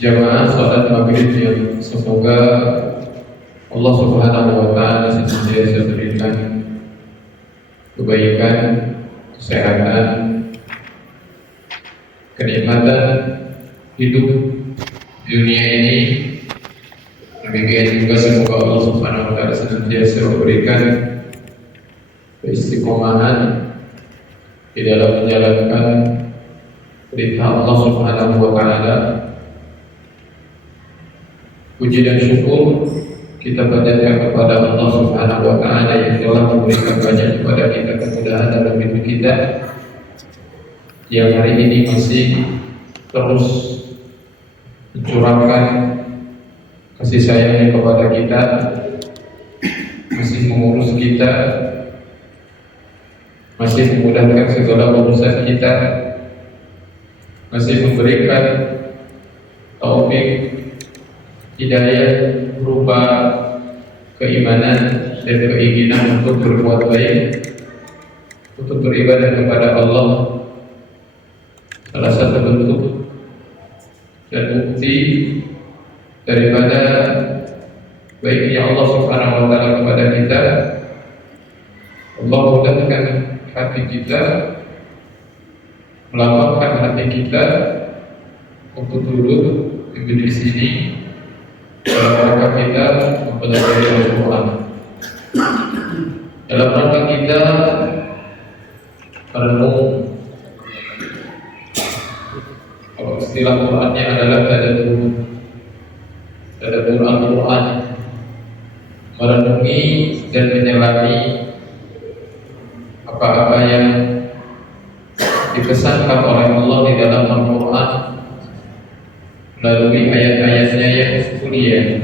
Jamaah salat maghrib yang semoga Allah Subhanahu wa Ta'ala senantiasa berikan kebaikan, kesehatan, kenikmatan hidup di dunia ini. Demikian juga semoga Allah Subhanahu wa Ta'ala senantiasa memberikan keistiqomahan di dalam menjalankan perintah Allah Subhanahu wa Ta'ala. Puji dan syukur kita panjatkan kepada Allah Subhanahu wa Ta'ala yang telah memberikan banyak kepada kita kemudahan dalam hidup kita, yang hari ini masih terus mencurahkan kasih sayangnya kepada kita, masih mengurus kita, masih memudahkan segala urusan kita, masih memberikan taufik hidayah berupa keimanan dan keinginan untuk berbuat baik, untuk beribadah kepada Allah. Salah satu bentuk dan bukti daripada baiknya Allah Subhanahu wa Ta'ala kepada kita, Allah mudahkan hati kita, melapangkan hati kita untuk duduk di majelis ini dalam rangka kita mempelajari Al-Quran, dalam rangka kita merenung. Kalau istilah Qurannya adalah tadabbur Al-Quran, merenungi dan menyelami apa-apa yang dikesankan oleh Allah di dalam Al-Quran melalui ayat-ayatnya yang mulia.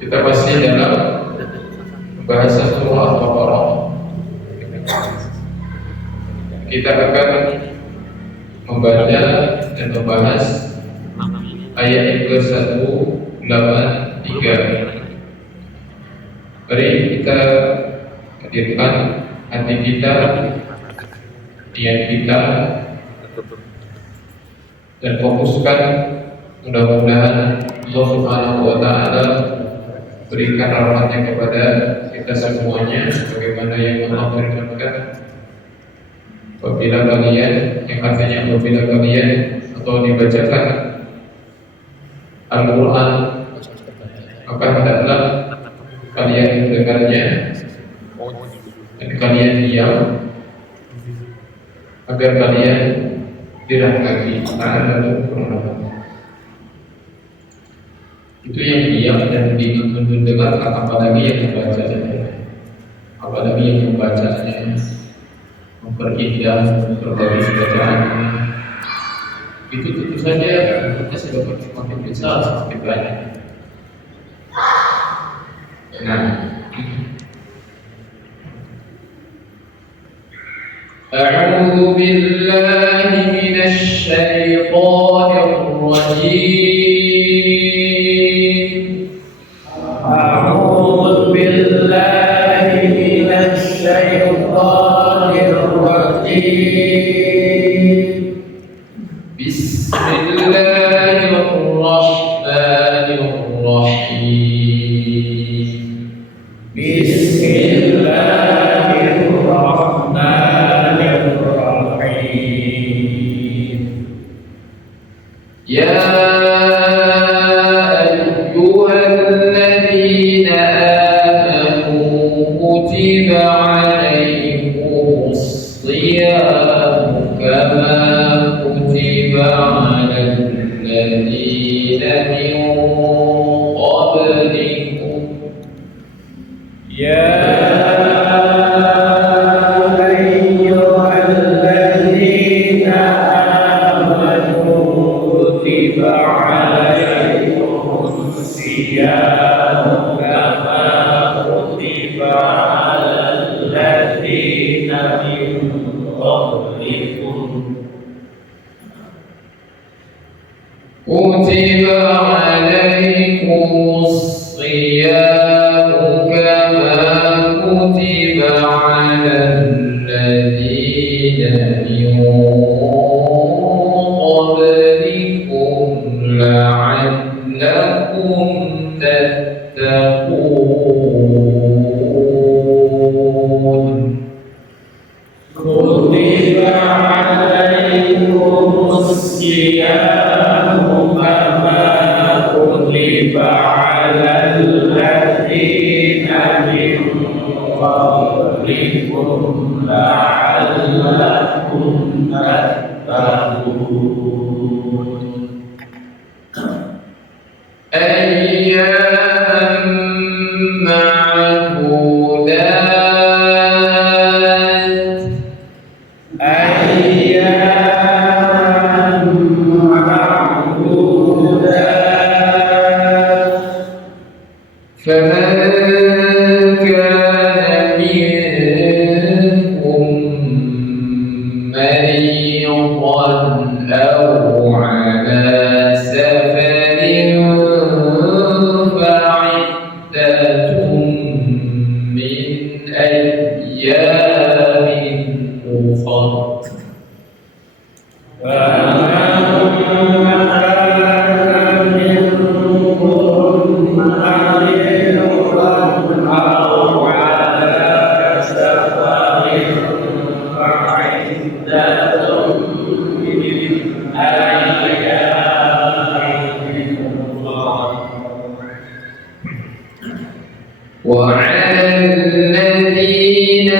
Kita masih dalam pembahasan surah Al-Baqarah. Kita akan membaca dan membahas ayat yang ke-183. Mari kita hadirkan hati kita, niat kita, dan fokuskan. Mudah-mudahan Allah Subhanahu wa Ta'ala berikan rahmatnya kepada kita semuanya, sebagaimana yang Allah firmankan, apabila kalian, yang artinya apabila kalian atau dibacakan Al-Quran, maka hendaklah kalian mendengarnya dan kalian diam, agar kalian dirahmati. Itu yang diam dan mendengar, apalagi yang membacanya, apalagi yang membacanya, memperindah berbagai bacaannya. Itu tentu saja kita sudah semakin besar, semakin banyak. Nah, أعوذ بالله من الشيطان الرجيم. أعوذ بالله من الشيطان الرجيم. بسم الله الرحمن الرحيم. بسم الله الرحمن الرحيم. يا أيها الذين آمنوا كتب عليكم الصيام كما كتب على الذين من قبلكم. يا أيها الذين آمنوا كتب عليكم الصيام كما كتب على الذين من قبلكم. كتب عليكم الصيام كما كتب على الذين من قبلكم لعلكم تتقون أياما معدودات فمن كان منكم مريضا أو على سفر فعدة من أيام أخر وعلى الذين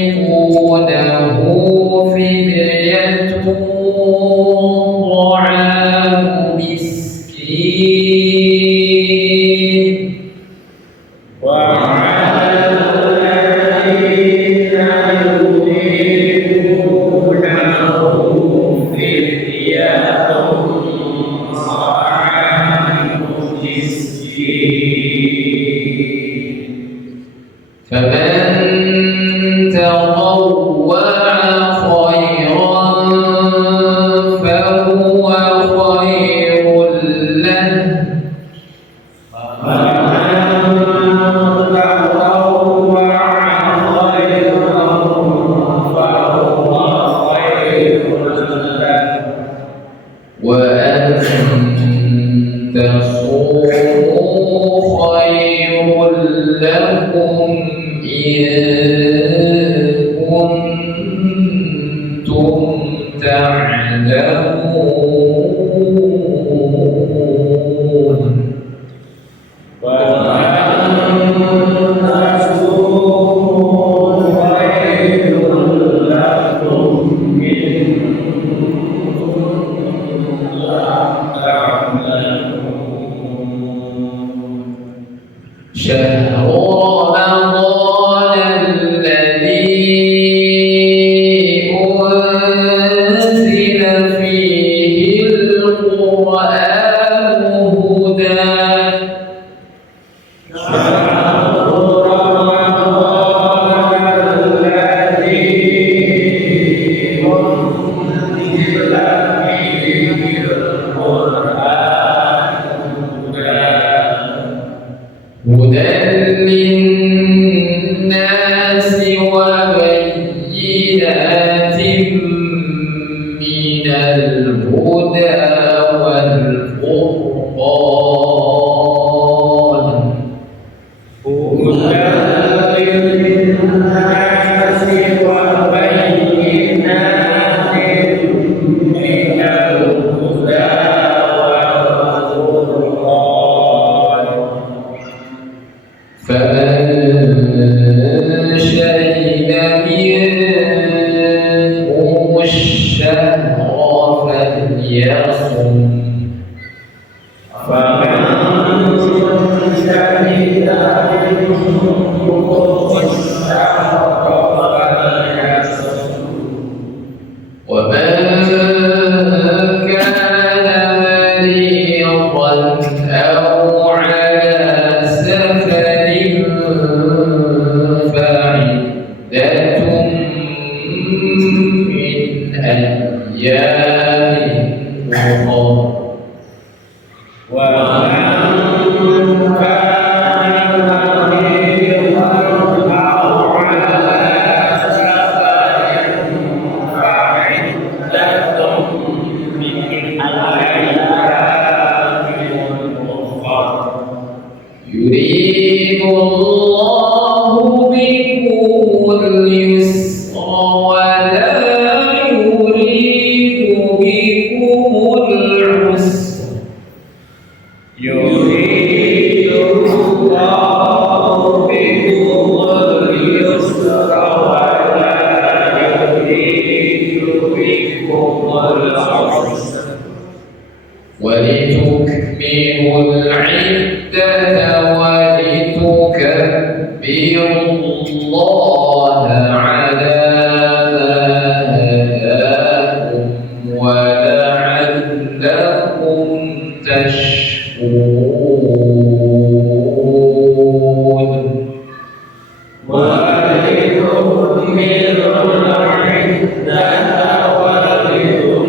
يطيقونه فدية طعام مسكين وعلى الذين يطيقونه فدية طعام مسكين فمن تطوع خيرا فهو خير له وأن تصوموا خير لكم إن كنتم تعلمون شهر رمضان الذي أنزل فيه القرآن هدى هدى للناس وبينات من الهدى والفرقان هدى للناس وبينات من الهدى فمن شهد منكم الشهر فليصم ومن كان مريضا أو على سفر فعدة من أيام أخر يريد الله بكم اليسر ولا يريد بكم العسر يريد الله بكم الله على ما هداكم ولعلكم تشكرون ولتكملوا العدة ولتكبروا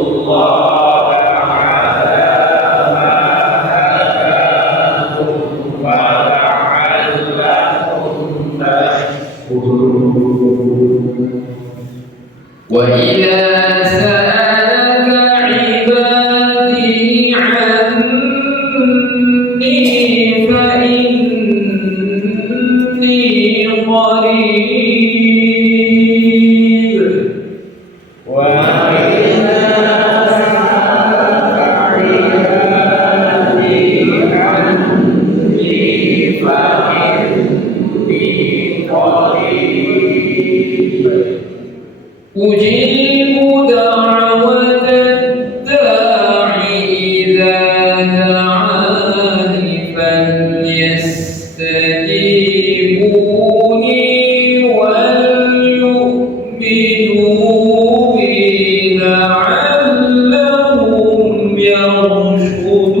الله على ما هداكم ولعلكم تشكرون وإذا سألك عبادي عني فإني قريب وإذا سألك عبادي عني فإني قريب أجيب دعوة الداع إذا دعاني فليستجيبوا لي وليؤمنوا بي لعلهم يرشدون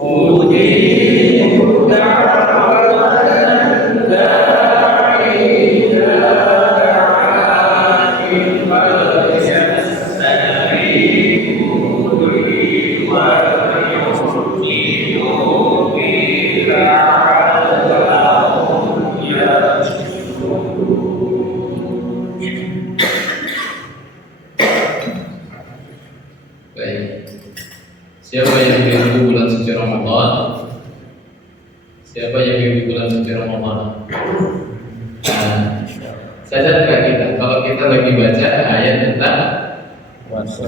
أجيب دعوة الداعي إذا دعاني فليستجيبوا لي وليؤمنوا بي لعلهم يرشدون. Baik. Siapa yang rindu bulan suci Ramadan? Siapa yang rindu bulan suci Ramadan? Nah, sadarkah kita kalau kita lagi baca ayat tentang puasa?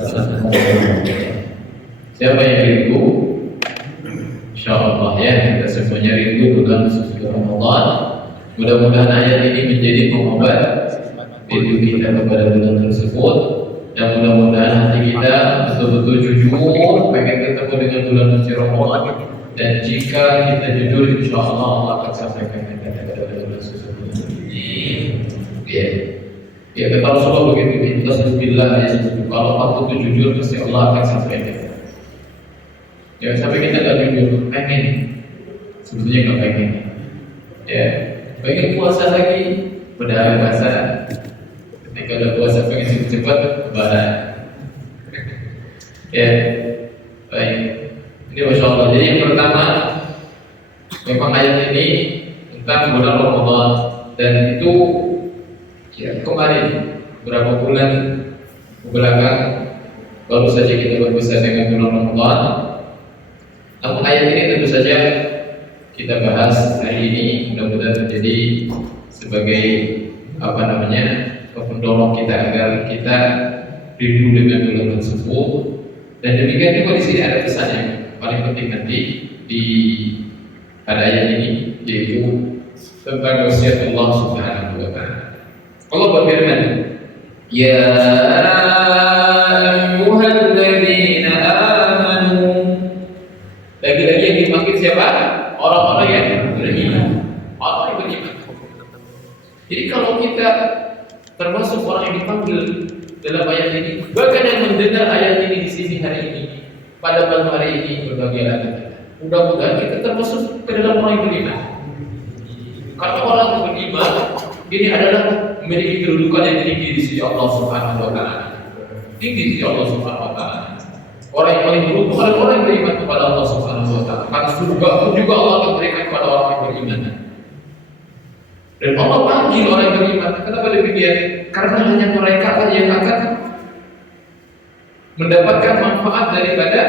Siapa yang rindu? Insyaallah ya, kita semuanya rindu bulan suci Ramadan. Mudah-mudahan ayat ini menjadi pengobat rindu kita kepada bulan tersebut. Dan mudah-mudahan hati kita betul-betul jujur pengen ketemu dengan bulan suci Ramadan. Dan jika kita jujur, insya Allah Allah akan sampaikan kita kepada bulan suci Ramadan. Ya, ya kata Rasulullah begitu. Bismillah ya. Kalau aku itu jujur, pasti Allah akan sampaikan. Jangan sampai kita nggak jujur, pengen, sebetulnya nggak pengen. Ya, pengen puasa lagi, padahal rasa. Ketika udah puasa pengen cepat-cepat bahan. Ya, baik. Ini Masya Allah. Jadi yang pertama, memang ayat ini tentang bulan Ramadan. Dan itu ya kemarin beberapa bulan belakang baru saja kita berpisah dengan bulan Ramadan. Namun ayat ini tentu saja kita bahas hari ini, mudah-mudahan menjadi sebagai pendorong kita agar kita rindu dengan bulan tersebut. Dan demikian juga di sini ada pesan yang paling penting nanti di pada ayat ini, yaitu tentang wasiat Allah Subhanahu wa Ta'ala. Allah berfirman, Ya ayyuhalladzina amanu. Lagi-lagi yang dipanggil siapa? Orang-orang yang beriman. Orang yang beriman. Jadi kalau kita termasuk orang yang dipanggil dalam ayat ini, bahkan yang mendengar ayat ini di sini hari ini, pada malam hari ini berbagai alat, mudah-mudahan kita termasuk ke dalam orang yang beriman. Karena orang yang beriman ini adalah memiliki kedudukan yang tinggi di sisi Allah Subhanahu wa Ta'ala. Tinggi di sisi Allah Subhanahu wa Ta'ala. Orang yang paling beruntung adalah orang yang beriman kepada Allah Subhanahu wa Ta'ala. Karena surga pun juga Allah akan berikan kepada orang yang beriman. Dan Allah panggil orang yang beriman. Kenapa demikian? Karena hanya mereka yang akan mendapatkan manfaat daripada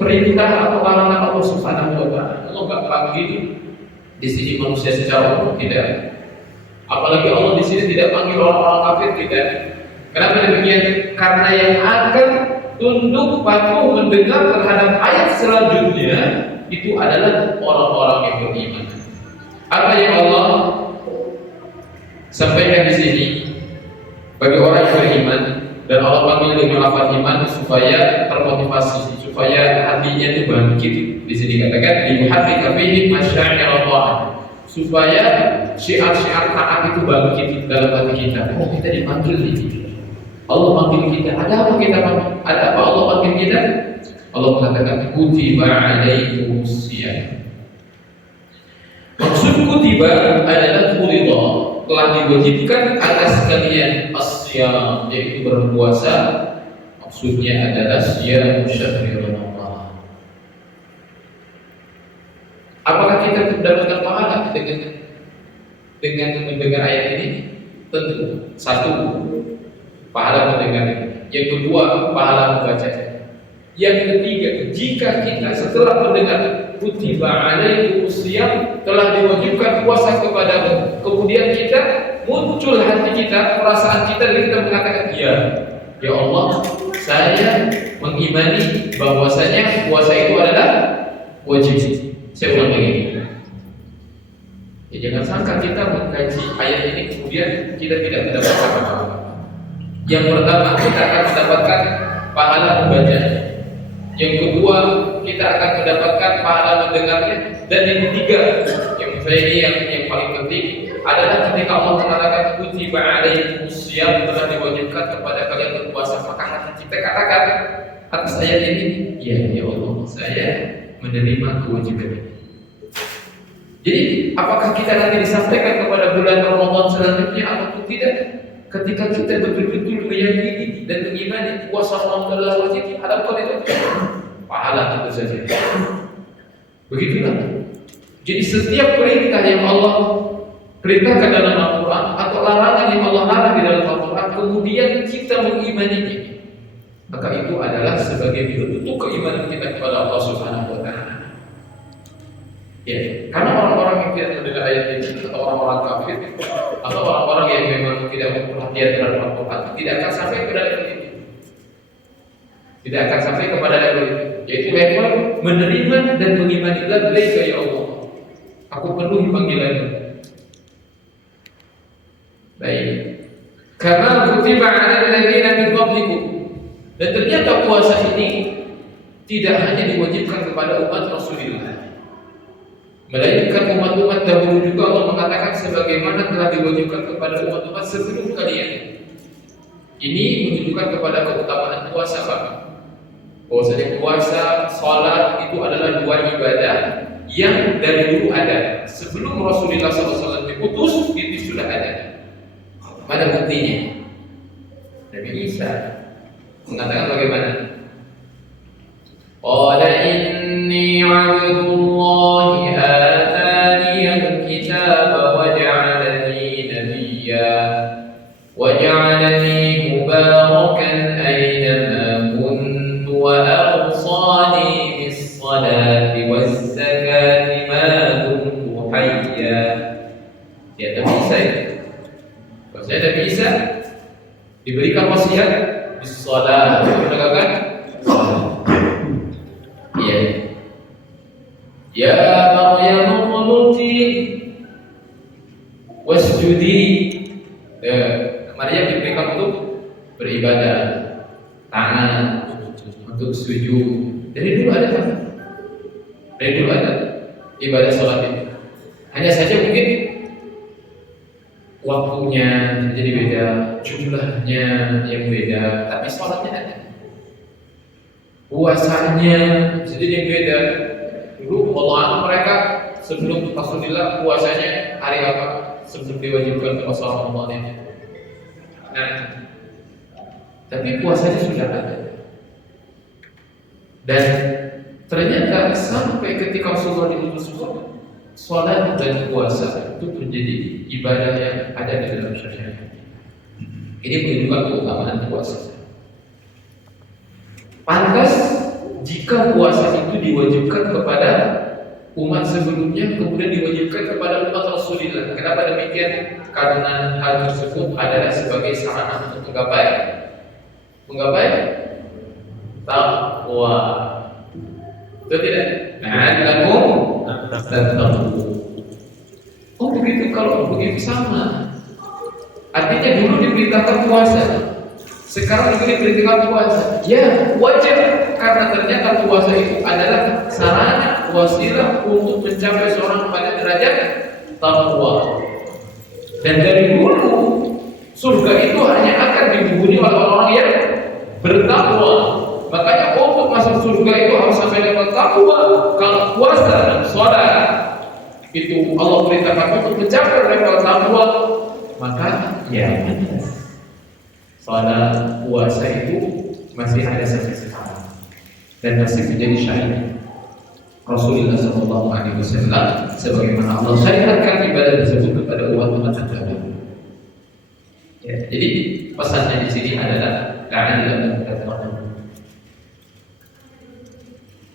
perintah atau larangan Allah Subhanahu wa Ta'ala. Allah enggak panggil di sini manusia secara umum, tidak. Apalagi Allah di sini tidak panggil orang-orang kafir, tidak. Kenapa demikian? Karena yang akan tunduk patuh mendengar terhadap ayat selanjutnya itu adalah orang-orang yang beriman. Apa yang Allah sampaikan di sini bagi orang yang beriman? Dan Allah panggil dengan lafaz iman supaya termotivasi, supaya hatinya itu bangkit. Di sini katakan lihaqqi fihi masya'ir Allah, supaya syiar-syiar taat itu bangkit dalam hati kita. Oh, kita dipanggil ini. Allah panggil kita. Ada apa kita panggil? Ada apa Allah panggil kita? Allah mengatakan kutiba alaikumusiyam. Maksud kutiba adalah furida, telah diwajibkan atas kalian asyam, yaitu berpuasa. Maksudnya adalah siyam syahri Ramadan. Apakah kita mendapatkan pahala dengan mendengar ayat ini? Tentu. Satu, pahala mendengar ini. Yang kedua, pahala membacanya. Yang ketiga, jika kita setelah mendengar kutiba alaikumusiyam, telah diwajibkan puasa kepadamu, kemudian kita muncul hati kita, perasaan kita, dan kita mengatakan ya Allah, saya mengimani bahwasanya puasa itu adalah wajib. Saya ulang lagi. Ya, jangan sangka kita mengkaji ayat ini kemudian kita tidak mendapatkan apa-apa. Yang pertama, kita akan mendapatkan pahala membacanya. Yang kedua, kita akan mendapatkan pahala mendengarnya. Dan yang ketiga, yang saya ini yang paling penting adalah ketika Allah mengatakan kutiba alaikumusiyam, telah diwajibkan kepada kalian berpuasa, maka hati kita katakan atas ayat ini, ya Allah, saya menerima kewajiban ini. Jadi, apakah kita nanti disampaikan kepada bulan Ramadan selanjutnya ataupun tidak? Ketika kita betul-betul meyakini dan mengimani puasa Ramadan adalah wajib, hadapkan itu pahala tentu saja. Begitulah. Jadi setiap perintah yang Allah perintahkan dalam Al-Quran atau larangan yang Allah larang di dalam Al-Quran, kemudian kita mengimaninya, maka itu adalah sebagai bentuk keimanan kita kepada Allah Subhanahu wa Ta'ala. Ya, karena orang-orang yang tidak mendengar ayat ini atau orang-orang kafir atau orang-orang yang memang tidak memperhatikan terhadap Al-Quran tidak akan sampai kepada level itu. Tidak akan sampai kepada level itu, yaitu level menerima dan mengimani labbaika ya Allah. Aku penuhi panggilanmu. Baik. Kama kutiba 'alal ladzina min qablikum. Dan ternyata puasa ini tidak hanya diwajibkan kepada umat Rasulullah, melainkan umat-umat dahulu juga Allah mengatakan sebagaimana telah diwajibkan kepada umat-umat sebelum kalian. Ini menunjukkan kepada keutamaan puasa, Pak. Bahwasanya puasa, salat itu adalah dua ibadah yang dari dulu ada. Sebelum Rasulullah SAW diutus, itu sudah ada. Mana buktinya? Nabi Isa mengatakan bagaimana? Qala inni 'abdullahi atani al-kitaba wa ja'alani nabiyya wa ja'alani mubarakan aynama kuntu wa awsani bis-salati waz-zakati ma dumtu hayya. Ya, Nabi Isa itu. Bahwasanya Nabi Isa diberikan wasiat bis-salat, menegakkan ya Maryam qunuti wasjudi. Maryam diberikan untuk beribadah, tangan untuk sujud. Dari dulu ada kan? Dari dulu ada ibadah sholat itu. Hanya saja mungkin waktunya jadi beda, jumlahnya yang beda, tapi sholatnya ada. Puasanya jadi yang beda. Dulu Allah mereka sebelum Rasulullah puasanya hari apa? Sebelum diwajibkan puasa Ramadan ini. Nah, tapi puasanya sudah ada. Dan ternyata sampai ketika Rasulullah diutus pun, sholat dan puasa itu menjadi ibadah yang ada di dalam syariat. Ini menunjukkan keutamaan puasa. Pantas jika puasa itu diwajibkan kepada umat sebelumnya, kemudian diwajibkan kepada umat Rasulullah. Kenapa demikian? Karena hal tersebut adalah sebagai sarana untuk menggapai takwa. Betul tidak? La'allakum tattaqun. Oh begitu, kalau begitu sama. Artinya dulu diperintahkan puasa, Sekarang diberi perintah puasa, ya wajar karena ternyata puasa itu adalah sarana wasilah untuk mencapai seorang pada derajat takwa. Dan dari dulu surga itu hanya akan dihuni oleh orang-orang yang bertakwa. Makanya untuk masuk surga itu harus sampai dapat takwa. Kalau puasa dan sholat itu Allah perintahkan untuk mencapai level takwa, maka ya sholat puasa itu masih ada sampai sekarang dan masih menjadi syariat Rasulullah SAW, sebagaimana Allah syariatkan ibadah tersebut kepada umat-umat terdahulu. Ya, jadi pesannya di sini adalah keadilan dan takwa.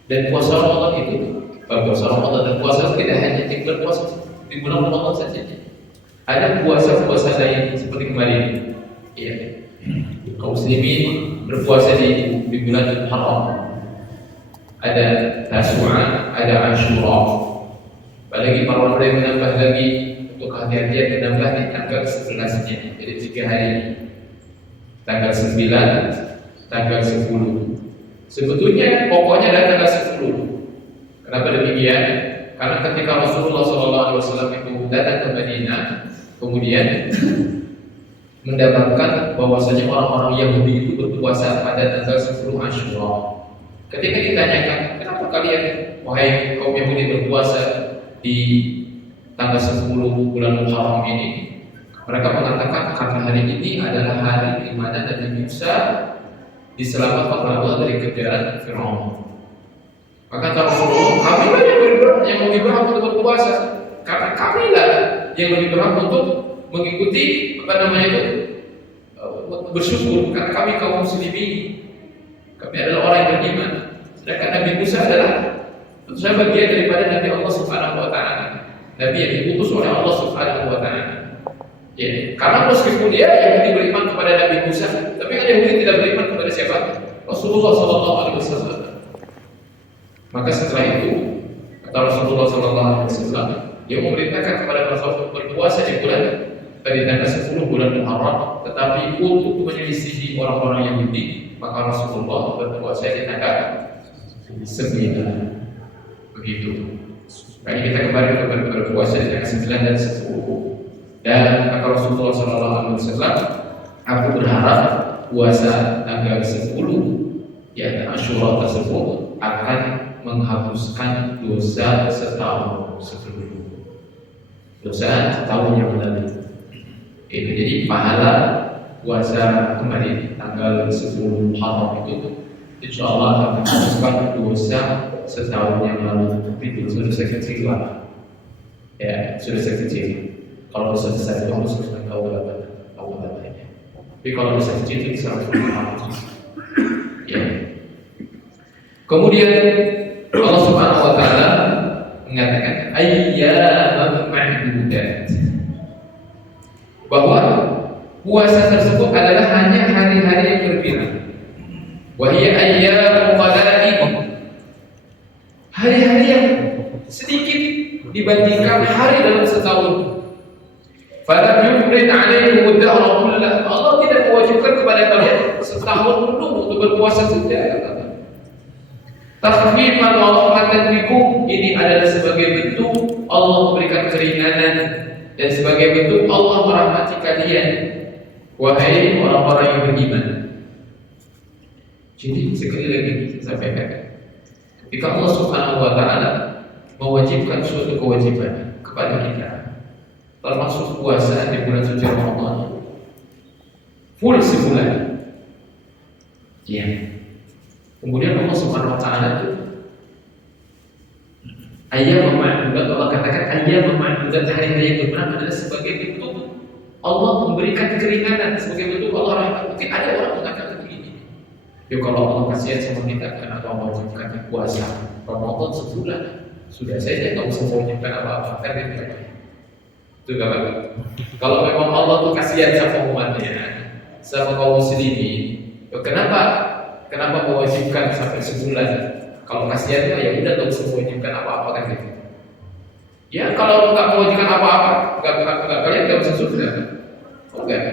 Dan puasa Ramadan itu, puasa Ramadan dan puasa tidak hanya tinggal puasa di bulan Ramadan saja. Ada puasa-puasa lain seperti kemarin. Ya, kaum muslimin berpuasa di bulan Haram. Ada Tasu'a, ada Ashura. Apalagi para ulama yang menambah lagi untuk hati-hatian menambah di tanggal 11-nya. Jadi 3 hari. Tanggal 9, tanggal 10. Sebetulnya pokoknya ada tanggal 10. Kenapa demikian? Karena ketika Rasulullah SAW itu datang ke Madinah, kemudian mendapatkan bahwasanya orang-orang Yahudi itu berpuasa pada tanggal 10 Ashura. Ketika ditanyakan, kenapa kalian wahai kaum Yahudi berpuasa di tanggal 10 bulan Muharram ini? Mereka mengatakan karena hari ini adalah hari di mana Nabi Musa diselamatkan oleh Allah dari kejaran Firaun. Maka kata Rasulullah, kami lah yang lebih berhak untuk berpuasa, karena kami lah yang lebih berhak untuk mengikuti bersyukur karena kami kaum muslimin. Kami adalah orang yang beriman. Sedangkan Nabi Musa adalah tentu saja bagian daripada Nabi Allah Subhanahu wa taala. Nabi yang diutus oleh Allah Subhanahu wa taala. Ya, karena meskipun dia Yahudi beriman kepada Nabi Musa, tapi kan Yahudi tidak beriman kepada siapa? Rasulullah sallallahu alaihi wasallam. Maka setelah itu kata Rasulullah sallallahu alaihi wasallam, dia memerintahkan kepada Rasul berpuasa di bulan pada tanggal 10 bulan Muharram, tetapi untuk menyelisihi orang-orang Yahudi, maka Rasulullah berpuasa di tanggal 9. Begitu. Makanya kita kembali kepada berpuasa di tanggal 9 dan 10. Dan kata Rasulullah SAW, aku berharap puasa tanggal 10 ya Ashura tersebut akan menghapuskan dosa setahun sebelumnya, dosa setahun yang lalu. Itu jadi pahala puasa kemarin tanggal 10 Muharram itu insya Allah akan menghapuskan dosa setahun yang lalu. Tapi itu sudah kecil lah, ya sudah kecil. Kalau dosa besar itu harus tahu batanya. Tapi kalau dosa kecil itu bisa langsung menghapus. Ya. Kemudian Allah Subhanahu wa taala mengatakan ayyaman ma'dudat, bahwa puasa tersebut adalah hanya hari-hari yang terbilang. Wa hiya ayyamun qala'id, hari-hari yang sedikit dibandingkan hari dalam setahun. Fala yufrid alaihi ad-dahr kullah, Allah tidak mewajibkan kepada kalian setahun penuh untuk berpuasa saja. Takhfifan wa rahmatan bikum, ini adalah sebagai bentuk Allah memberikan keringanan dan sebagai bentuk Allah merahmati kalian wahai orang-orang yang beriman. Jadi sekali lagi saya sampaikan, jika Allah Subhanahu wa taala mewajibkan suatu kewajiban kepada kita, termasuk puasa di bulan suci Ramadan full sebulan, ya. Kemudian Allah Subhanahu wa taala itu ayyam ma'dudat, Allah katakan ayyam ma'dudat, hari-hari yang berbenah adalah sebagai bentuk Allah memberikan keringanan, sebagai bentuk Allah rahmat. Mungkin ada orang mengatakan begini, ya kalau Allah kasihan sama kita karena Allah mewajibkan puasa Ramadan sebulan, sudah saja nggak usah mewajibkan apa-apa, kan gitu. Itu kan? Kalau memang Allah tuh kasihan sama umatnya, sama kaum muslimin, kenapa mewajibkan sampai sebulan? Kalau kasihan ya udah nggak usah mewajibkan apa-apa, kan gitu. Ya kalau nggak mewajibkan apa-apa, kalian nggak bisa surga, enggak?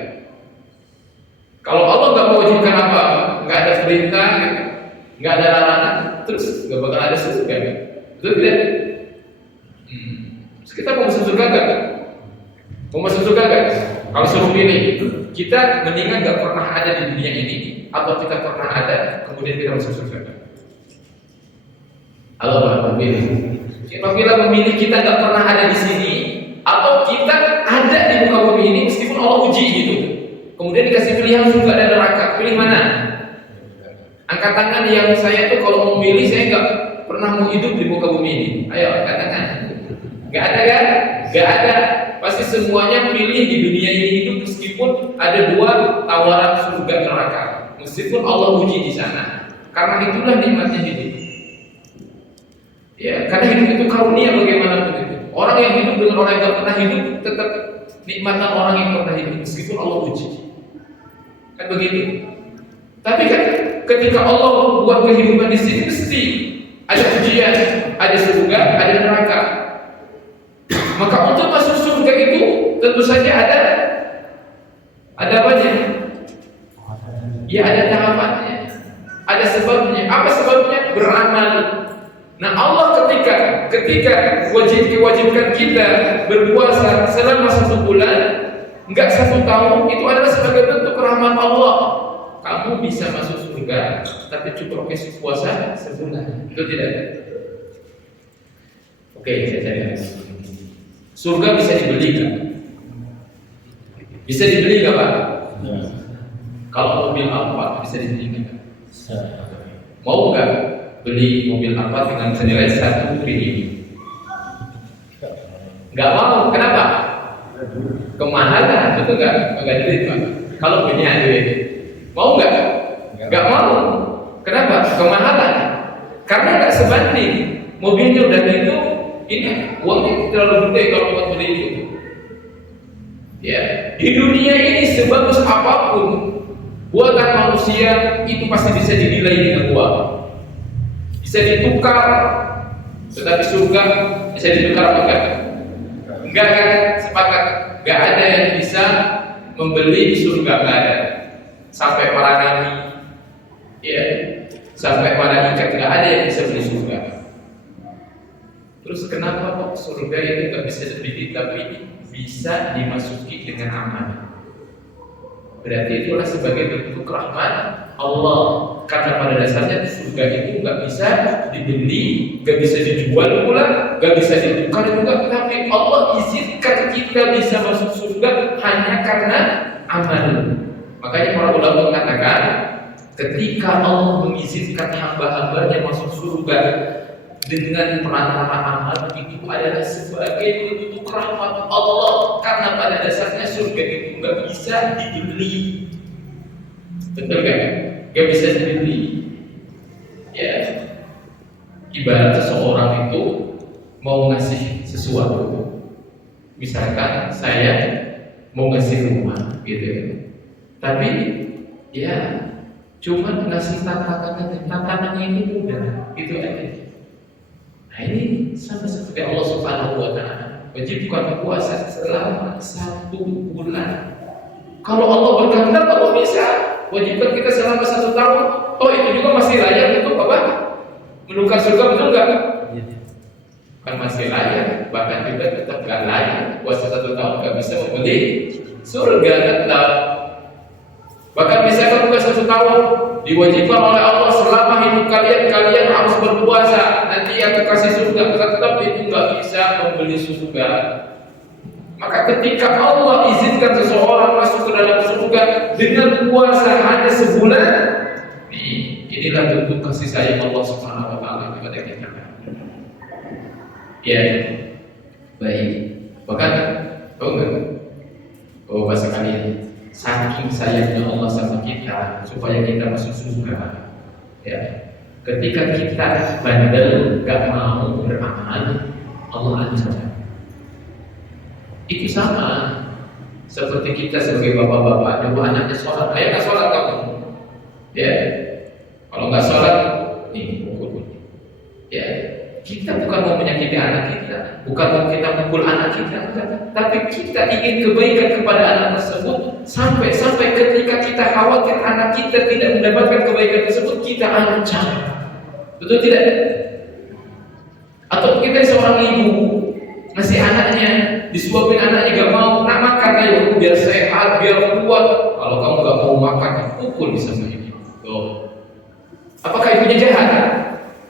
Kalau Allah nggak mewajibkan apa, nggak ada perintah, nggak ada larangan, terus nggak bakal ada surga. Betul tidak? Terus kita mau masuk surga nggak? Mau masuk surga nggak? Kalau suruh pilih, kita mendingan nggak pernah ada di dunia ini, atau kita pernah ada, kemudian kita masuk surga. Halo Pak, memilih. Apabila memilih kita nggak pernah ada di sini, atau kita ada di muka bumi ini, meskipun Allah uji gitu. Kemudian dikasih pilihan surga dan neraka, pilih mana? Angkat tangan yang saya tuh kalau mau pilih saya nggak pernah mau hidup di muka bumi ini. Ayo angkat tangan. Nggak ada kan? Nggak ada. Pasti semuanya pilih di dunia ini hidup meskipun ada dua tawaran surga neraka. Meskipun Allah uji di sana. Karena itulah nikmatnya hidup. Ya, karena hidup itu karunia bagaimanapun itu. Orang yang hidup dengan orang yang nggak pernah hidup tetap nikmatan orang yang pernah hidup meskipun Allah uji. Kan begitu. Tapi kan ketika Allah buat kehidupan di sini mesti ada ujian, ada surga, ada neraka. Maka untuk masuk surga itu tentu saja ada apanya? Ya ada tahapannya, ada sebabnya. Apa sebabnya? Beramal. Nah Allah ketika wajibkan kita berpuasa selama 1 bulan, enggak 1 tahun, itu adalah sebagai bentuk rahmat Allah. Kamu bisa masuk surga, tapi cukup kasih puasa sebulan. Itu tidak. Oke, saya cari. Surga bisa dibeli kan? Bisa dibeli nggak Pak? Kalau mobil Alphard bisa dibeli kan? Mau nggak beli mobil Alphard dengan senilai 1 triliun? Nggak mau. Kenapa? Kemahalan, betul nggak? Nggak duit Pak. Kalau punya duit, mau nggak? Nggak mau. Kenapa? Kemahalan. Karena nggak sebanding. Mobilnya udah gitu, ini uangnya terlalu gede kalau buat beli itu. Ya, di dunia ini sebagus apapun buatan manusia itu pasti bisa dinilai dengan uang. Bisa ditukar, tetapi surga bisa ditukar apa enggak? Enggak kan? Sepakat. Enggak ada yang bisa membeli surga, enggak ada. Sampai para nabi, ya, sampai para ikat enggak ada yang bisa beli surga. Terus kenapa kok surga itu enggak bisa dibeli tapi bisa dimasuki dengan amal? Berarti itulah sebagai bentuk rahmat Allah. Karena pada dasarnya surga itu nggak bisa dibeli, nggak bisa dijual pula, nggak bisa ditukar juga. Tapi Allah izinkan kita bisa masuk surga hanya karena amal. Makanya para ulama mengatakan, ketika Allah mengizinkan hamba-hambanya masuk surga dengan perantara amal, itu adalah sebagai bentuk rahmat Allah. Karena pada dasarnya surga itu nggak bisa dibeli. Betul kan? Gak bisa dibeli. Ya, ibarat seseorang itu mau ngasih sesuatu. Misalkan saya mau ngasih rumah, gitu. Tapi ya cuma ngasih tantangannya ini mudah, itu aja. Nah ini sama seperti Allah Subhanahu Wa Taala wajibkan puasa selama 1 bulan. Kalau Allah berkehendak, Allah bisa wajibkan kita selama 1 tahun. Oh itu juga masih layak untuk apa? Menukar surga, betul nggak? Kan masih layak, bahkan juga tetap nggak layak. Puasa 1 tahun nggak bisa membeli surga tetap. Bahkan misalkan bukan 1 tahun diwajibkan oleh Allah selama hidup kalian harus berpuasa. Nanti aku kasih surga, tetap itu nggak bisa membeli surga. Maka ketika Allah izinkan seseorang masuk ke dalam surga dengan puasa hanya sebulan, inilah bentuk kasih sayang Allah Subhanahu Wa Taala kepada kita. Ya, baik. Bahkan, Bapak sekalian, saking sayangnya Allah sama kita supaya kita masuk surga. Ya, ketika kita bandel, gak mau beramal, Allah ancam. Itu sama seperti kita sebagai bapak-bapak nyuruh anaknya sholat, ayo nggak sholat kamu, ya. Kalau nggak sholat, nih pukul, ya. Kita bukan mau menyakiti anak kita, bukan mau kita pukul anak kita, tapi kita ingin kebaikan kepada anak tersebut sampai ketika kita khawatir anak kita tidak mendapatkan kebaikan tersebut, kita ancam. Betul tidak? Atau kita seorang ibu ngasih anaknya, disuapin anaknya gak mau, nak makan ayo biar sehat, biar kuat. Kalau kamu gak mau makan, pukul bisa begini. Tuh. Apakah ibunya jahat?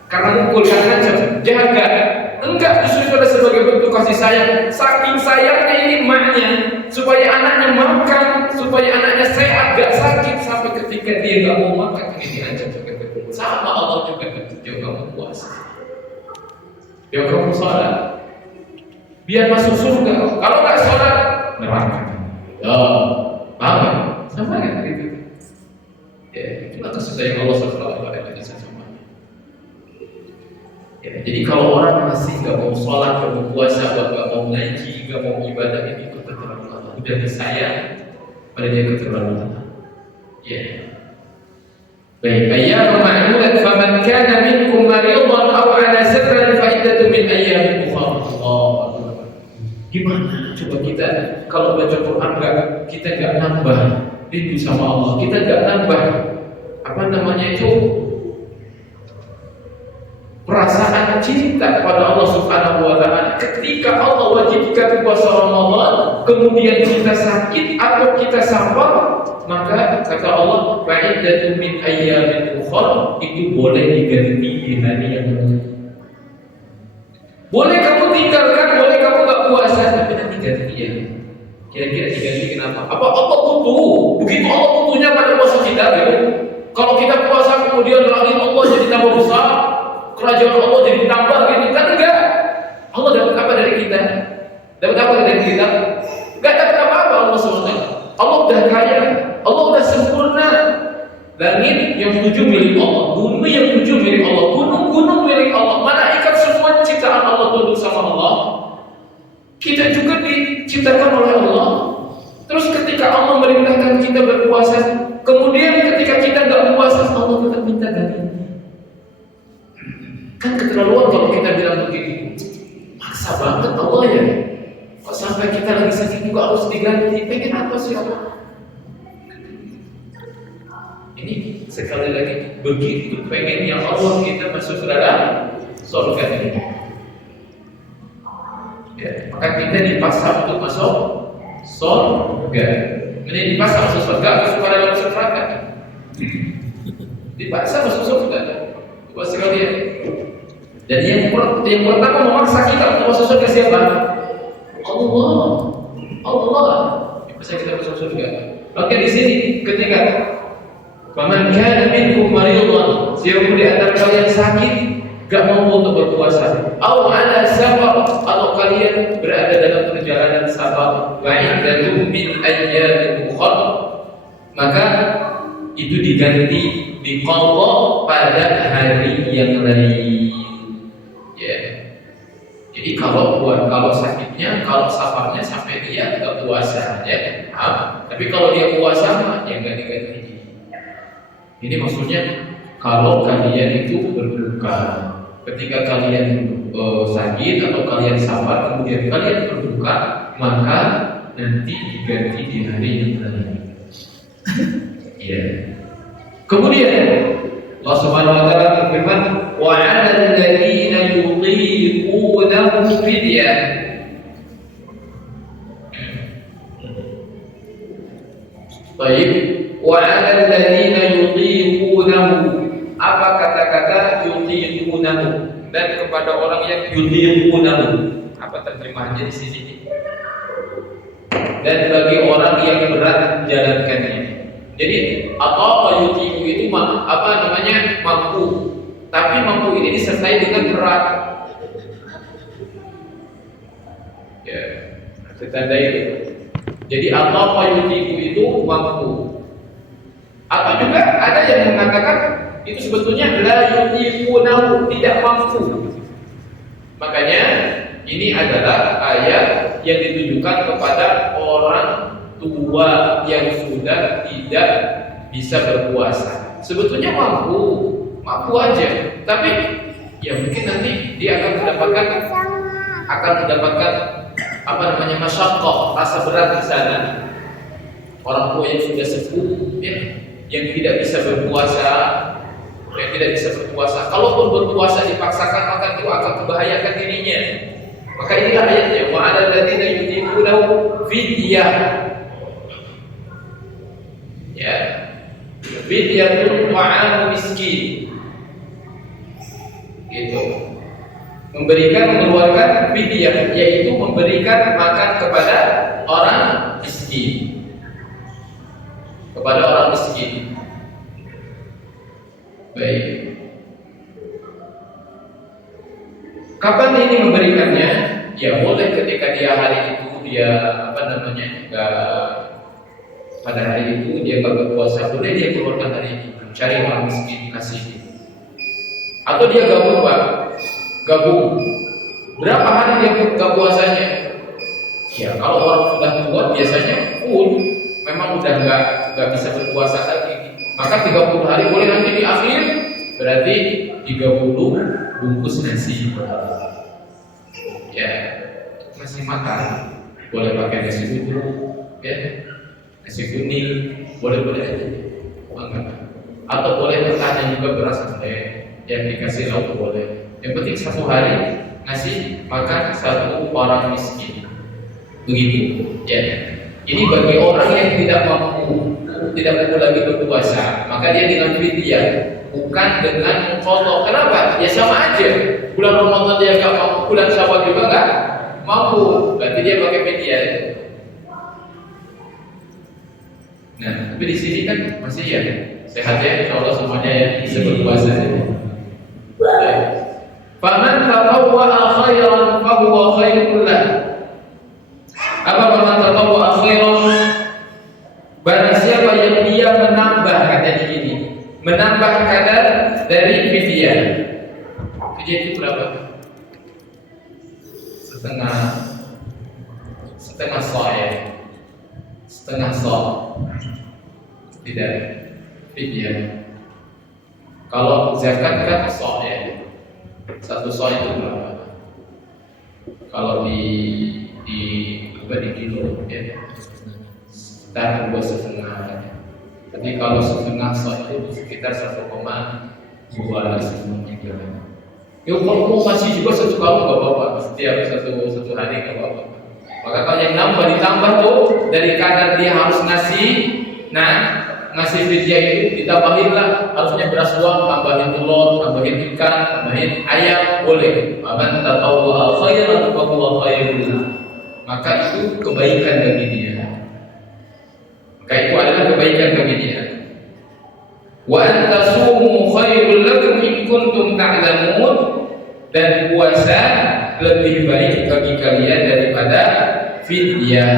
Karena mukul, karena ancam, jahat gak? Enggak, justru itu adalah sebagai bentuk kasih sayang. Saking sayangnya ini maknya, supaya anaknya makan, supaya anaknya sehat, gak sakit. Sampai ketika dia gak mau makan, ini diancam sampai ketemu. Sama Allah juga ketika kamu puasa, dia kamu sholat, biar masuk surga. Kalau gak sholat, neraka. Paham? Sama kan gitu. Ya, itulah kasih sayang Allah SWT. Ya, jadi kalau orang masih gak mau sholat, gak mau puasa, gak mau ngaji, gak mau ibadah, ini keterlaluan. Udah disayang, pada dia keterlaluan. Ya. Baik, ayyamu ma'dudat faman kana minkum maridan aw 'ala safarin fa iddatu min ayyamin ukhra. Gimana coba kita kalau baca Quran kita gak nambah rindu sama Allah, kita gak nambah perasaan cinta kepada Allah Subhanahu wa taala. Ketika Allah wajibkan puasa Ramadan, kemudian kita sakit atau kita sabar, maka kata Allah, "Fa'iddatu min ayyamin ukhra", itu boleh diganti di hari yang lain. Boleh kamu tinggalkan, boleh kamu gak puasa, tapi nanti gantian. Kira-kira diganti kenapa? Apa Allah butuh? Begitu Allah butuhnya pada puasa kita, gitu. Kalau kita puasa kemudian langit Allah jadi tambah besar, kerajaan Allah jadi tambah gitu, kan enggak? Allah dapat apa dari kita? Dapat apa dari kita? Enggak dapat apa-apa Allah SWT. Allah udah kaya, Allah udah sempurna. Langit yang 7 milik Allah, bumi yang 7 milik Allah, gunung-gunung milik Allah, malaikat semua ciptaan Allah, tunduk sama Allah. Kita juga diciptakan oleh Allah. Terus ketika Allah merintahkan kita berpuasa, kemudian ketika kita nggak puasa, Allah tetap minta ganti. Kan keterlaluan kalau kita bilang begini, maksa banget Allah ya. Kok sampai kita lagi sakit juga harus diganti? Pengen apa sih Allah? Ini sekali lagi begitu pengennya Allah kita masuk ke dalam surga ini. Ya, maka kita dipaksa untuk masuk surga. Ini dipaksa masuk surga atau supaya dalam neraka? Dipaksa masuk surga. Coba sekalian. Dan yang pertama memaksa kita untuk masuk surga siapa? Allah. Bisa kita masuk surga. Oke, di sini ketika faman kana minkum maridan, siapa di antara kalian sakit, gak mampu untuk berpuasa, atau 'ala safar, atau kalian berada dalam perjalanan safar, wa iddatu min ayyamin ukhra, maka itu diganti diqadha pada hari yang lain. Ya. Jadi kalau sakitnya, kalau safarnya sampai dia enggak puasa ya. Tapi kalau dia puasa ya enggak diganti. Ini maksudnya kalau kalian itu berbuka, ketika kalian sakit atau kalian sabar kemudian kalian berbuka, maka nanti diganti di hari yang lain. Ya. Kemudian Allah Subhanahu wa taala berfirman, "Wa 'alal ladzina yutiqunahu fidyah." Baik, wa 'alal ladzina yutiqunahu. Apa kata-kata yutiqunahu? Dan kepada orang yang yutiqunahu. Apa terjemahannya di sini? Dan bagi orang yang berat menjalankannya. Jadi apa yutiqu itu mampu. Tapi mampu ini disertai dengan berat. Ya, tanda itu. Jadi apa yutiqu itu mampu. Atau juga ada yang mengatakan itu sebetulnya la yutiqunahu, tidak mampu. Makanya ini adalah ayat yang ditujukan kepada orang tua yang sudah tidak bisa berpuasa. Sebetulnya mampu aja, tapi ya mungkin nanti dia akan mendapatkan apa namanya masyaqqah, rasa berat di sana. Orang tua yang sudah sepuh, ya, yang tidak bisa berpuasa, kalaupun berpuasa dipaksakan maka itu akan membahayakan dirinya. Maka inilah ayatnya, wa 'alal ladzina yutiqunahu fidyah. Ya. Fidyatun ta'amu miskin. Gitu. Mengeluarkan fidyah, yaitu memberikan makan kepada orang miskin. Baik. Kapan ini memberikannya? Ya boleh ketika dia hari itu pada hari itu dia nggak berpuasa, boleh dia keluarkan hari itu, cari orang miskin kasih. Atau dia gabung berapa hari dia buka puasanya? Ya kalau orang sudah tua biasanya full, memang udah nggak bisa berpuasa lagi, maka 30 hari boleh, nanti di akhir berarti 30 bungkus nasi per hari. Ya, nasi makan boleh pakai nasi uduk, ya, nasi kuning, boleh aja, atau boleh bertanya juga beras yang dikasih lauk boleh. Yang penting 1 hari ngasih makan 1 orang miskin. Begitu, ya. Ini bagi orang yang tidak mampu lagi berpuasa, maka dia dengan fidyah, bukan dengan qadha. Kenapa? Ya sama aja. Bulan Ramadan dia enggak mampu, bulan Syawal juga enggak mampu, berarti dia pakai fidyah. Nah, tapi di sini kan masih ya sehat ya, insyaallah semuanya ya bisa berpuasa. Baik. Faman tatawwa'a khairan fa huwa khairul lahu. Apa faman tatawwa'a khairan? Barang siapa yang dia menambah, katanya gini, menambah kadar dari fidyah. Fidyah itu berapa? Setengah sa' ya. Setengah sa'. Tidak fidyah. Kalau zakat kan sa' ya. 1 sa' itu berapa? Kalau di kilo ya, sekitar 2,5. Jadi kalau setengah sa' itu sekitar 1,2 semuanya. Ya kalau mau kasih juga 1 kali nggak apa-apa, setiap satu hari nggak apa-apa. Maka kalau yang ditambah tuh dari kadar dia harus ngasih, ngasih fidyah itu ditambahin lah, harusnya beras uang, tambahin telur, tambahin ikan, tambahin ayam, boleh. Man tatawwa'a khairan fa huwa khairul lahu. Maka itu kebaikan bagi dia. Maka itu adalah kebaikan bagi dia. Wa antasumu khairul lakum in kuntum ta'lamun. Dan puasa lebih baik bagi kalian daripada fidyah.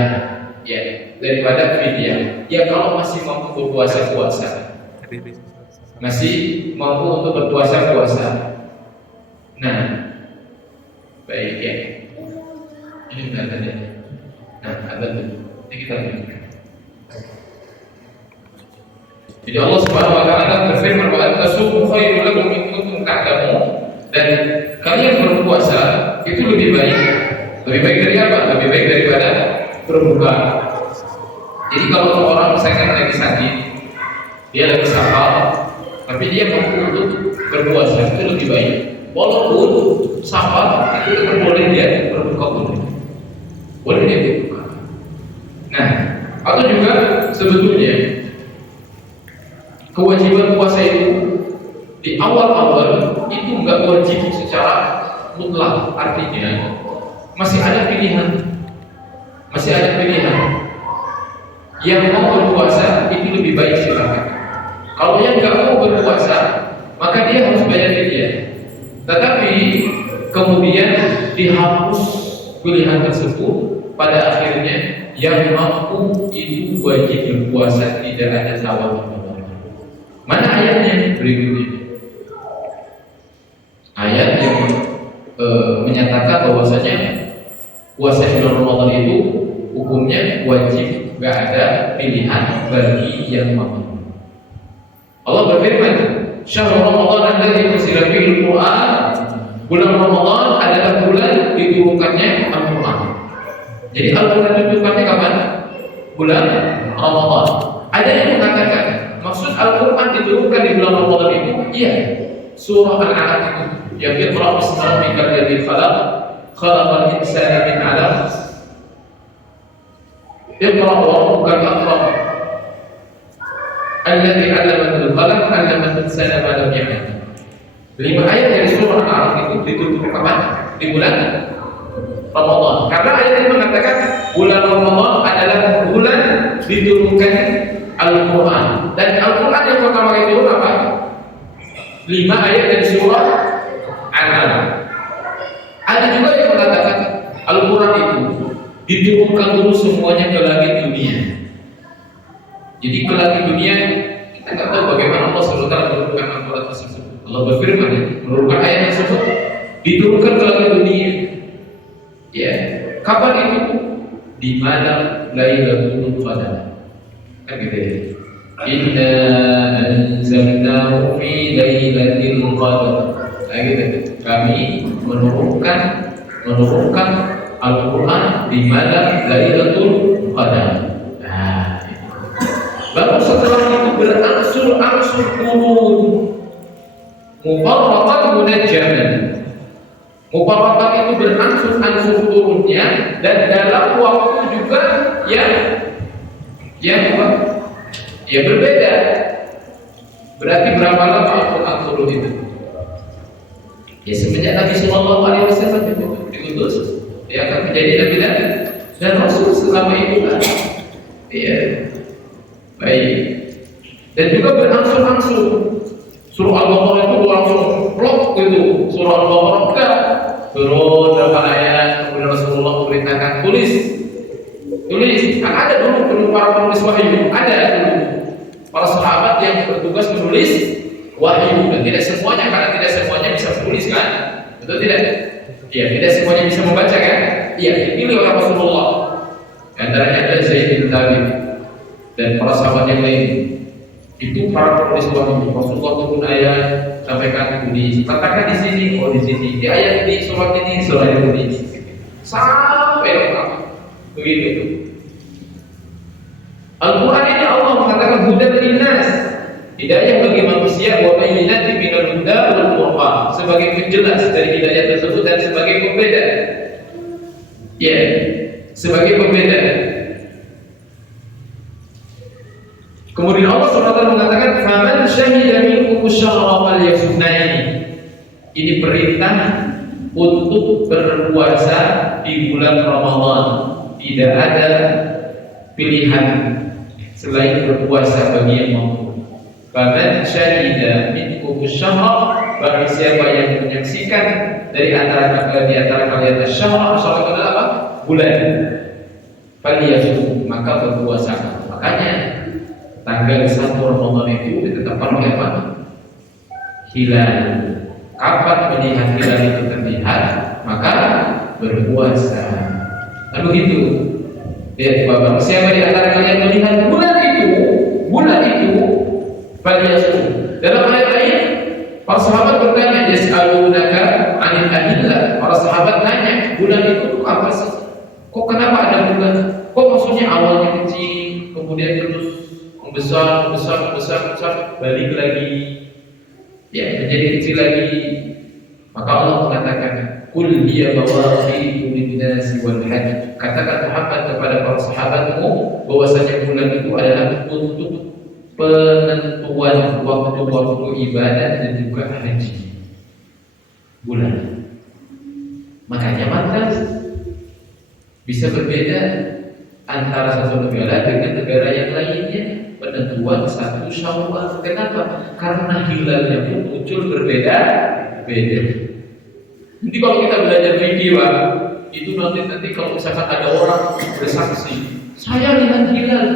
Ya, daripada fidyah. Ya kalau masih mampu berpuasa, masih mampu untuk berpuasa. Nah, baik ya. Ini benar tadi. Nah, ada tuh. Ini kita lihat. Jadi Allah Subhanahu wa taala berfirman, "Wa antasumu khairul lakum in kuntum ta'lamun." Dan kalian berpuasa itu lebih baik. Lebih baik dari apa? Lebih baik daripada berbuka. Jadi kalau orang misalkan lagi sakit, dia lagi safar, tapi dia mampu untuk berpuasa, itu lebih baik. Walaupun safar itu tetap boleh dia berbuka boleh dia berbuka. Nah, atau juga sebetulnya kewajiban puasa itu di awal-awal itu enggak wajib secara mutlak, artinya masih ada pilihan. Yang mau berpuasa itu lebih baik silakan. Kalau yang nggak mau berpuasa, maka dia harus bayar fidyah. Tetapi kemudian dihapus pilihan tersebut, pada akhirnya yang mampu itu wajib berpuasa, tidak ada tawar. Mana ayatnya? Berikutnya ayat yang menyatakan bahwasanya puasa di bulan Ramadan itu hukumnya wajib, nggak ada pilihan bagi yang mampu. Allah berfirman, "Syahrul Ramadan alladzi unzila fihi al-Qur'an Bulan Ramadan adalah bulan diturunkannya Al-Quran. Jadi Al-Quran diturunkannya kapan? Bulan Ramadan. Ada yang mengatakan maksud Al-Quran diturunkan di bulan Ramadan itu, iya, surah Al-Alaq itu, ya Iqra bismi rabbikal ladzi khalaq, khalaqal insana min 'alaq, Iqra wa rabbukal akram, alladzi 'allama bil qalam, 'allama al-insana ma lam ya'lam. 5 ayat dari surah Al-Alaq itu diturunkan kapan? Di bulan Ramadan. Karena ayat ini mengatakan bulan Ramadan adalah bulan diturunkan Al-Quran. Dan Al-Quran yang pertama kali turun apa? 5 ayat dari surah Al-Alaq. Ada juga yang mengatakan Al-Quran itu diturunkan dulu semuanya ke langit dunia. Jadi ke langit dunia kita nggak tahu bagaimana Allah SWT menurunkan Al-Quran tersebut. Allah berfirman, menurunkan ayat tersebut diturunkan ke langit dunia. Ya, kapan itu? Di malam Lailatul Qadar. Kan gitu ya. Inna anzalnahu fi Lailatul Qadar. Nah, gitu. Kami menurunkan Al-Quran di malam Lailatul Qadar. Nah, lalu setelah itu berangsur-angsur turun, mufarraqan munajjaman. Mufarraqan itu berangsur-angsur turunnya dan dalam waktu juga yang berbeda. Berarti berapa lama Al-Quran turun itu? Ya semenjak Nabi Sallallahu Alaihi Wasallam diutus, dia akan menjadi Nabi dan Rasul selama itu kan. Iya, baik. Dan juga berangsur-angsur. Surah Al-Baqarah itu langsung blok gitu. Surah Al-Baqarah enggak turun berapa ayat, kemudian Rasulullah perintahkan tulis. Kan ada dulu para penulis wahyu, ada dulu para sahabat yang bertugas menulis wahyu, dan tidak semuanya, karena tidak semuanya bisa menulis kan, betul tidak? Iya, tidak semuanya bisa membaca kan? Iya, dipilih oleh Rasulullah. Antaranya ada Zaid bin Thabit dan para sahabat yang lain. Itu para penulis wahyu. Rasulullah turun ayat, sampaikan tulis, katakan di sini, oh di sini, di ayat ini, surat ini sampai lengkap. Begitu. Al-Quran ini Allah mengatakan hudan linnas, hidayah bagi manusia, wa bayyinatin minal huda wal furqan, sebagai penjelas dari hidayah tersebut dan sebagai pembeda. Ya, sebagai pembeda. Kemudian Allah SWT mengatakan faman syahida minkum syahra falyasumhu. Ini perintah untuk berpuasa di bulan Ramadan. Tidak ada pilihan selain berpuasa bagi yang mampu. Faman syahida minkum syahra, bagi siapa yang menyaksikan di antara kalian syahra itu adalah apa? Bulan. Falyasumhu, maka berpuasa. Makanya tanggal 1 Ramadan itu ditetapkan oleh apa? Hilal. Kapan melihat hilal itu terlihat, maka berpuasa. Lalu itu, lihat Bapak, siapa di antara kalian melihat bulan itu, falyasum. Dalam ayat lain, para sahabat bertanya, yas'alunaka 'anil ahillah. Para sahabat tanya, bulan itu apa sih? Kok kenapa ada bulan? Kok maksudnya awalnya kecil, kemudian terus besar, balik lagi, ya menjadi kecil lagi. Maka Allah mengatakan, Qul hiya mawaqitu lin-nasi wal hajj. Katakan Muhammad kepada para sahabatmu bahwasanya bulan itu adalah untuk penentuan waktu-waktu ibadah dan juga haji. Bulan. Makanya maka bisa berbeda antara satu negara dengan negara yang lainnya. Penentuan 1 Syawal. Kenapa? Karena hilalnya pun muncul berbeda-beda. Nanti kalau kita belajar fikih, Pak, itu nanti kalau misalkan ada orang bersaksi, saya lihat hilal,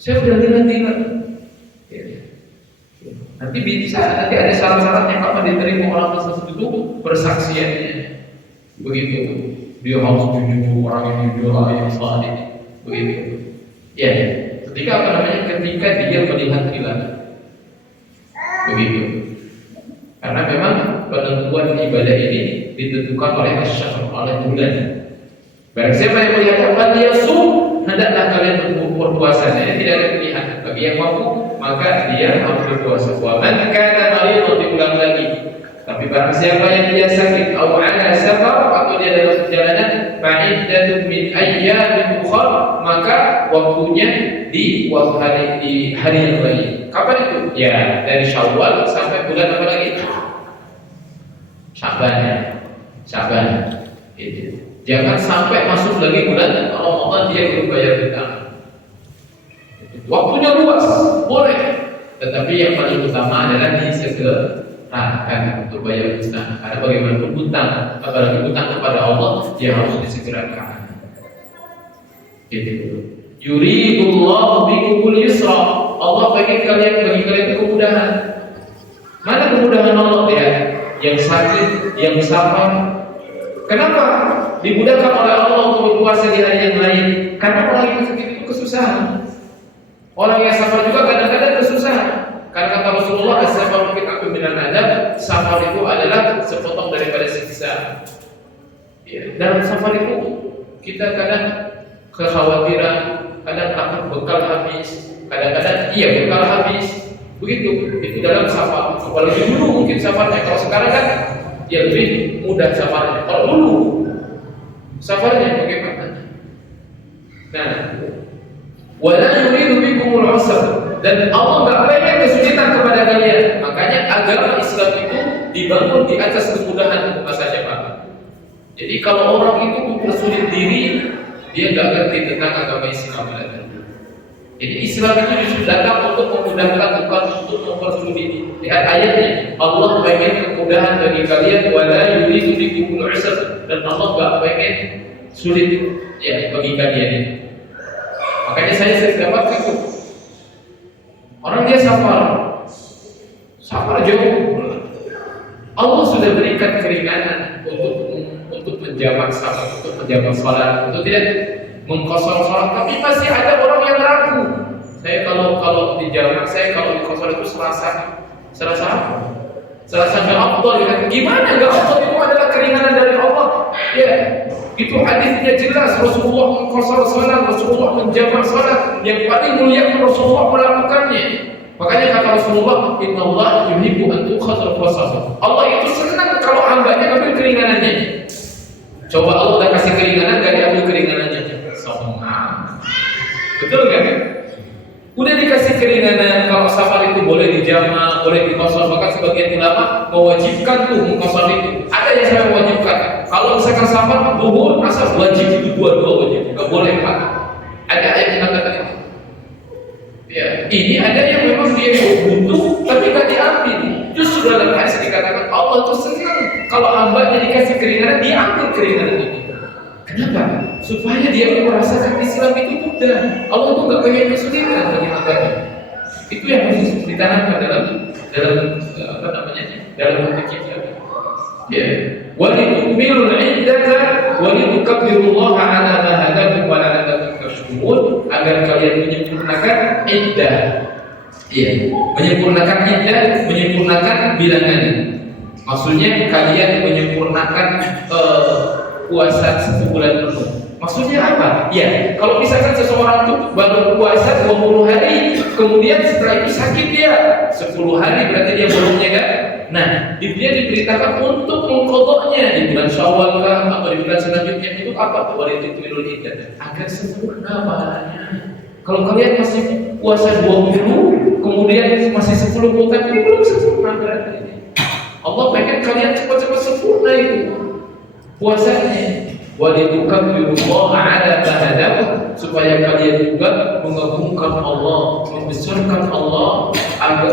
saya sudah lihat hilal. Nanti ada syarat-syaratnya kapan diterima orang tersebut itu persaksiannya. Begitu. Dia harus jujur, orang yang jujur, orang yang saleh. Begitu. Ya. Ketika dia melihat hilal, begitu. Karena memang penentuan ibadah ini ditentukan oleh asy-syahr, oleh bulan. Barang siapa yang melihat falyasum, hendaklah kalian berpuasa. Tidak ada pilihan. Bagi yang mampu, maka dia harus berpuasa. Wa man kana maridan, diulang lagi. Tapi barang siapa yang dia sakit atau ala safar, atau dia dalam perjalanan, fa'iddatun min ayyamin ukhra, maka waktunya di hari yang lain. Kapan itu? Ya, dari Syawal sampai bulan apa lagi? Syaban ya. Syaban. Itu. Jangan sampai masuk lagi bulan Ramadan dia belum bayar hutang. Waktunya luas, boleh. Tetapi yang paling utama adalah disegerakan untuk bayar hutang. Karena bagaimanapun hutang, apalagi hutang kepada Allah, dia harus disegerakan. Gitu. Yuridullahu bikumul yusra. Allah bagi kalian itu kemudahan. Mana kemudahan Allah ya? Yang sakit, yang safar. Kenapa dimudahkan oleh Allah untuk berpuasa di hari yang lain? Karena orang yang sakit itu kesusahan. Orang yang safar juga kadang-kadang kesusahan. Karena kata Rasulullah, as-safaru qit'atun minal adab, safar itu adalah sepotong daripada siksa. Ya, dalam safar itu kita kadang kekhawatiran, kadang takut bekal habis, kadang-kadang bekal habis. Begitu, itu dalam safar. Apalagi dulu mungkin safarnya, kalau sekarang kan ya lebih mudah safarnya. Kalau dulu safarnya bagaimana? Nah, wala yuridu bikumul usra, dan Allah enggak pengen kesulitan kepada kalian. Makanya agama Islam itu dibangun di atas kemudahan, bukan saja Pak. Jadi kalau orang itu mempersulit diri, dia enggak ngerti tentang agama Islam lagi. Jadi Islam itu justru datang untuk memudahkan, bukan untuk mempersulit. Lihat ayatnya, Allah pengen kemudahan bagi kalian, wala yuridu bikumul usra, dan Allah enggak pengen sulit ya bagi kalian. Makanya saya sering dapat itu orang dia safar jauh. Allah sudah berikan keringanan untuk menjamak safar, untuk menjamak sholat, untuk tidak mengkosor sholat. Tapi masih ada orang yang ragu. Saya kalau di jamak, saya kalau di kosor itu Selasa apa? Selasa nggak afdal. Gimana nggak afdal? Itu adalah keringanan dari Allah. Ya. Itu hadisnya jelas, Rasulullah mengqasar salat, Rasulullah menjamak salat, yang paling mulia Rasulullah melakukannya. Makanya kata Rasulullah, innallaha yuhibbu an tu'khadha qasasa. Allah itu senang kalau hambanya ambil keringanannya. Coba Allah udah kasih keringanan, gak diambil keringanannya. Sombong. Betul kan? Udah dikasih keringanan, kalau safar itu boleh dijamak, boleh dikosor. Bahkan sebagian ulama mewajibkan tuh mengkosor itu. Ada yang saya mewajibkan. Kalau misalkan safar, zuhur, asar wajib itu dua-dua wajib. Gak boleh Pak. Ada ayat yang mengatakan itu. Ya, ini ada yang memang dia butuh tapi gak diambil. Justru dalam hadis dikatakan Allah tuh senang kalau hambanya dikasih keringanan, dia ambil keringanan ini. Kenapa? Supaya dia merasakan Islam itu mudah. Allah tuh gak pengen kesulitan bagi hambanya. Itu yang harus ditanamkan dalam dalam hati kita. Ya. Walitukmilul iddata walitukabbirullaha ala ma hadakum wa la'allakum tashkurun, agar kalian menyempurnakan iddah. Ya, menyempurnakan iddah, menyempurnakan bilangan. Maksudnya kalian menyempurnakan puasa 1 bulan penuh. Maksudnya apa? Ya, kalau misalkan seseorang itu baru puasa 20 hari, kemudian setelah itu sakit dia 10 hari, berarti dia bolongnya kan? Nah, dia diberitakan untuk mengqadha'nya di bulan Syawal kah, atau di bulan selanjutnya. Itu apa? Walitukmilul iddah, agar sempurna pahalanya. Kalau kalian masih puasa 20, kemudian masih 10 bulan, itu belum sempurna berarti. Allah pengen kalian cepat-cepat sempurna itu puasanya. Walitukabbirullaha ala ma hadakum, supaya kalian juga mengagungkan Allah, membesarkan Allah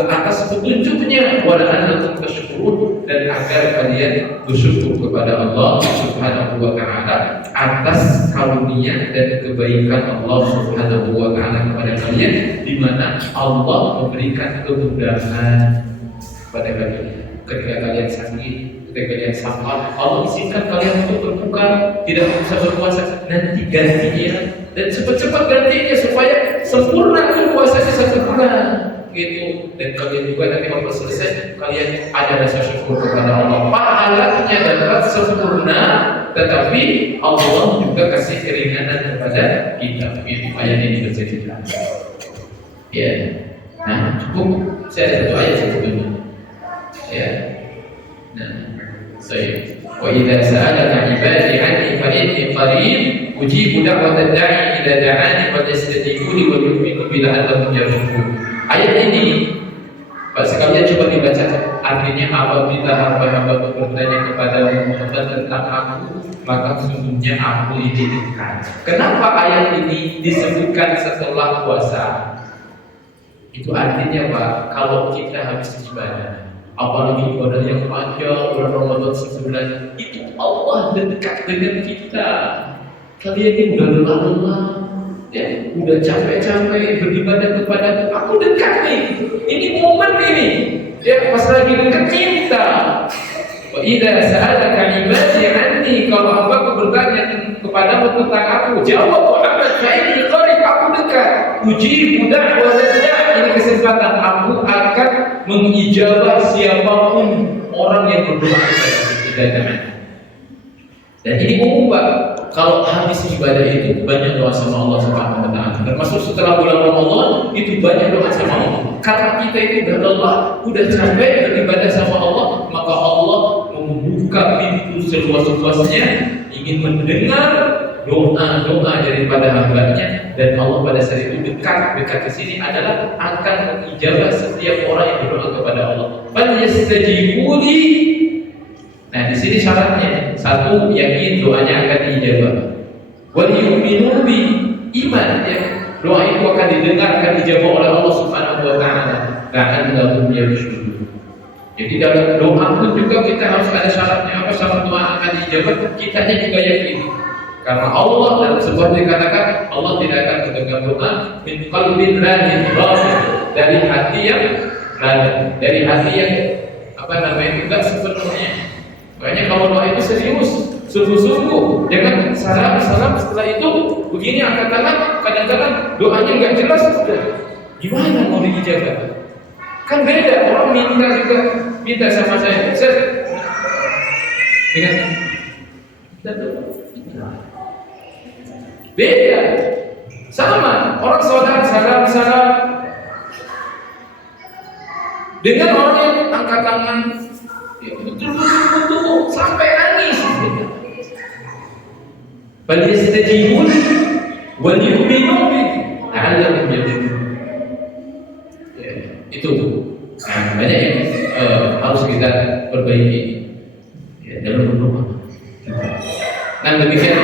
atas petunjuknya, wa la'allakum tashkurun, dan agar kalian bersyukur kepada Allah Subhanahu wa taala atas karunia dan kebaikan Allah Subhanahu wa taala kepada kalian, di mana Allah memberikan kemudahan kepada kalian. Ketika kalian sakit, ketika kalian safar, Allah izinkan kalian untuk berbuka, tidak bisa berpuasa, nanti gantinya dan cepat-cepat gantinya supaya sempurna itu puasanya 1 bulan. gitu, dan kalian juga nanti waktu selesai kalian ada rasa syukur kepada Allah. Pahalanya dapat sempurna, tetapi Allah juga kasih keringanan kepada kita. Itu ayat ini bercerita. Ya, nah cukup. Saya ada satu ayat sebetulnya. Ya, nah, saya. Wa idza sa'alaka 'ibadi 'anni fa inni qarib ujibu da'watad da'i idza da'ani falyastajibu li wa yu'minu bi la'allahum yarshudun. Ayat ini Pak sekalian coba dibaca artinya. Apabila hamba-hamba bertanya kepada Muhammad tentang aku, maka sesungguhnya aku ini dekat. Kenapa ayat ini disebutkan setelah puasa? Itu artinya Pak, kalau kita habis ibadah, apalagi ibadah yang panjang, bulan Ramadan sebulan, itu Allah dekat dengan kita. Kalian ini udah lelah-lelah, ya, udah capek-capek beribadah kepada aku dekat nih. Ini momen ini, ya, pas lagi dekat cinta. Wa idza sa'alaka 'ibadi 'anni, kalau hambaku bertanya kepadamu tentang aku, jawab Muhammad, fa inni qarib, aku dekat. Ujibu da'watad da'i, ini kesempatan aku akan mengijabah siapapun orang yang berdoa kepada kita. Dan ini umum Pak, kalau habis ibadah itu banyak doa sama Allah Subhanahu wa taala. Termasuk setelah bulan Ramadan itu banyak doa sama Allah. Karena kita itu udah lelah, udah capek beribadah sama Allah, maka Allah membuka pintu seluas-luasnya ingin mendengar doa-doa daripada hambanya, dan Allah pada saat itu dekat ke sini adalah akan mengijabah setiap orang yang berdoa kepada Allah. Falyastajibuli. Nah, di sini syaratnya satu, yakin doanya akan diijabah. Wal yu'minu bi, iman ya. Doa itu akan didengar, akan dijawab oleh Allah Subhanahu wa taala. Dan lahum yarshudun. Jadi dalam doa pun juga kita harus ada syaratnya. Apa syarat doa akan dijawab? Kitanya juga yakin. Karena Allah, dan seperti dikatakan, Allah tidak akan mendengar doa min qalbin lahin rasid, dari hati yang lain, dari hati yang tidak sepenuhnya. Makanya kalau doa itu serius, sungguh-sungguh, jangan salam setelah itu begini angkat tangan, kadang-kadang doanya nggak jelas, gimana mau diijabah? Kan beda, orang minta sama saya, dengan beda, sama orang saudara salam dengan orang yang angkat tangan betul sampai nangis. Falyastajibun wal yu'minu bi la'allahum yarshudun. Itu banyak yang harus kita perbaiki dalam berdoa. Nah, demikian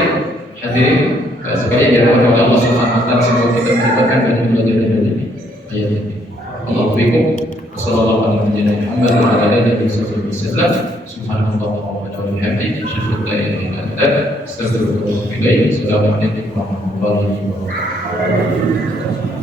hadirin sekalian dirahmati oleh Allah Subhanahu wa taala, semoga kita mendapatkan dan belajar dari ini ayat ini. Allahu bikum. Sallallahu alaihi Muhammad wa ala alihi wasallam. Subhanallah wa bihamdihi, asyhadu an la ilaha illa anta, astaghfiruka wa atubu ilaik. Assalamualaikum warahmatullahi wabarakatuh.